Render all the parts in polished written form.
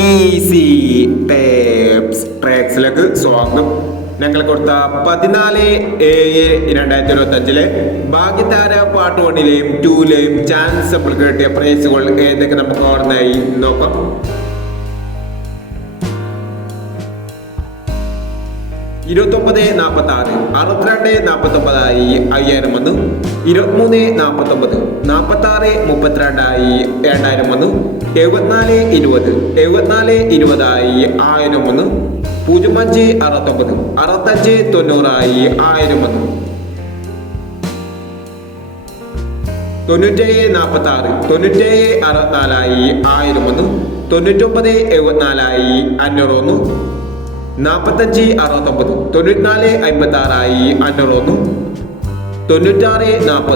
Easy tapes ട്രാക്സിലേക്ക് സ്വാഗതം. ഞങ്ങൾ കൊടുത്ത 14/7/2025 ഭാഗ്യതാര പാർട്ട് 1ലെയും 2ലെയും ചാൻസ് നമ്മൾ കിട്ടിയ പ്രൈസുകൾ ഏതൊക്കെ നമുക്ക് ഓർമ്മയായി നോക്കാം. 29-46 62-49 5000 വന്നു. 23-49 46-32 2000 വന്നു. 74-20 74-20 1000 വന്നു. 05-69 65-90 1000 വന്നു. 97-46 97-64 1000 വന്നു. 99-74 500 വന്നു. 45-69 94-56 500 വന്നു. 96-40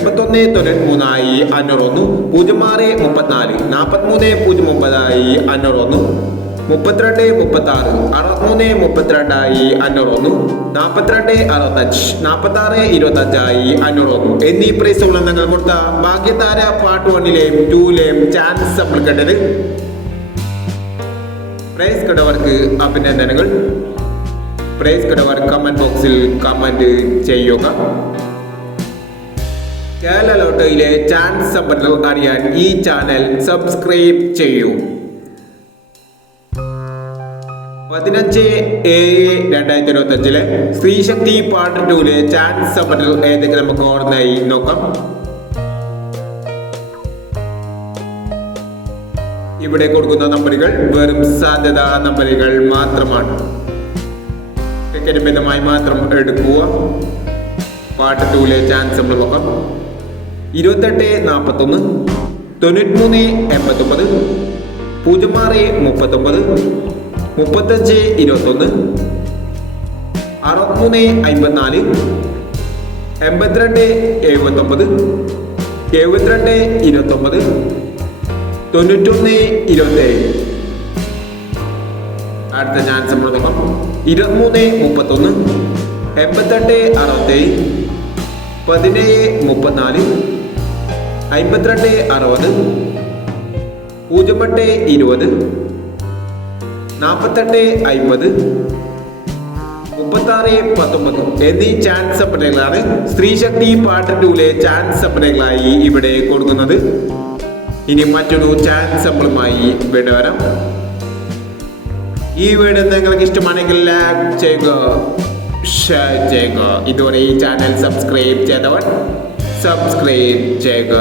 49-09 500 വന്നു. 83-19 81-93 500 വന്നു. 06-34 43-09 500 വന്നു. 32-36 63-32 500 വന്നു. 42-65 46-25 500 വന്നു. എന്നീ പ്രൈസുകൾ നിങ്ങൾ കൊടുത്ത ഭാഗ്യതാര പാർട്ട് 1ലെയും 2ലെയും ചാൻസ് നമ്മൾ കണ്ടത്. പ്രൈസ് കിടവർക്ക് അഭിനന്ദനങ്ങൾ. പ്രൈസ് കിടവർ കമന്റ് ബോക്സിൽ കമന്റ് ചെയ്യുക. കേരള ലോട്ടറിയിലെ ചാൻസ് സമ്പന്നർ അറിയാൻ ഈ ചാനൽ സബ്സ്ക്രൈബ് ചെയ്യൂ. 15/7/2025 സ്ത്രീശക്തി പാർട്ട് 2ലെ ചാൻസ് സമ്പന്നർ ഏതൊക്കെ നമുക്ക് ഓർമ്മയായി നോക്കാം. ഇവിടെ കൊടുക്കുന്ന നമ്പറുകൾ വെറും സാധ്യതാ നമ്പറുകൾ മാത്രമാണ്. ടിക്കറ്റ് ബന്ധമായി മാത്രം എടുക്കുക. പാർട്ട് 2ലെ ചാൻസ് നമ്മൾ നോക്കാം. 28-41 93-89 06-39 35-21 63-54 82-79 72-29 91-27. അടുത്ത ചാൻസ് നമ്മൾ നോക്കാം. 23-31 88-67 17-34 52-60 08-20 48-50 36-19 എന്നീ ചാൻസ് സപ്ലൈകളാണ് സ്ത്രീശക്തി പാർട്ട് 2ലെ ചാൻസ് സപ്ലൈകളായി ഇവിടെ കൊടുക്കുന്നത്. ഇനി മറ്റൊരു ചാൻസ് സപ്ലൈയുമായി വീണ്ടും വരാം. ഈ വീഡിയോ നിങ്ങൾക്ക് ഇഷ്ടമാണെങ്കിൽ ലൈക്ക് ചെയ്യുക, ഷെയർ ചെയ്യുക. ഇതുവരെ ഈ ചാനൽ സബ്സ്ക്രൈബ് ചെയ്തവർ സബ്സ്ക്രൈബ് ചെയ്യുക.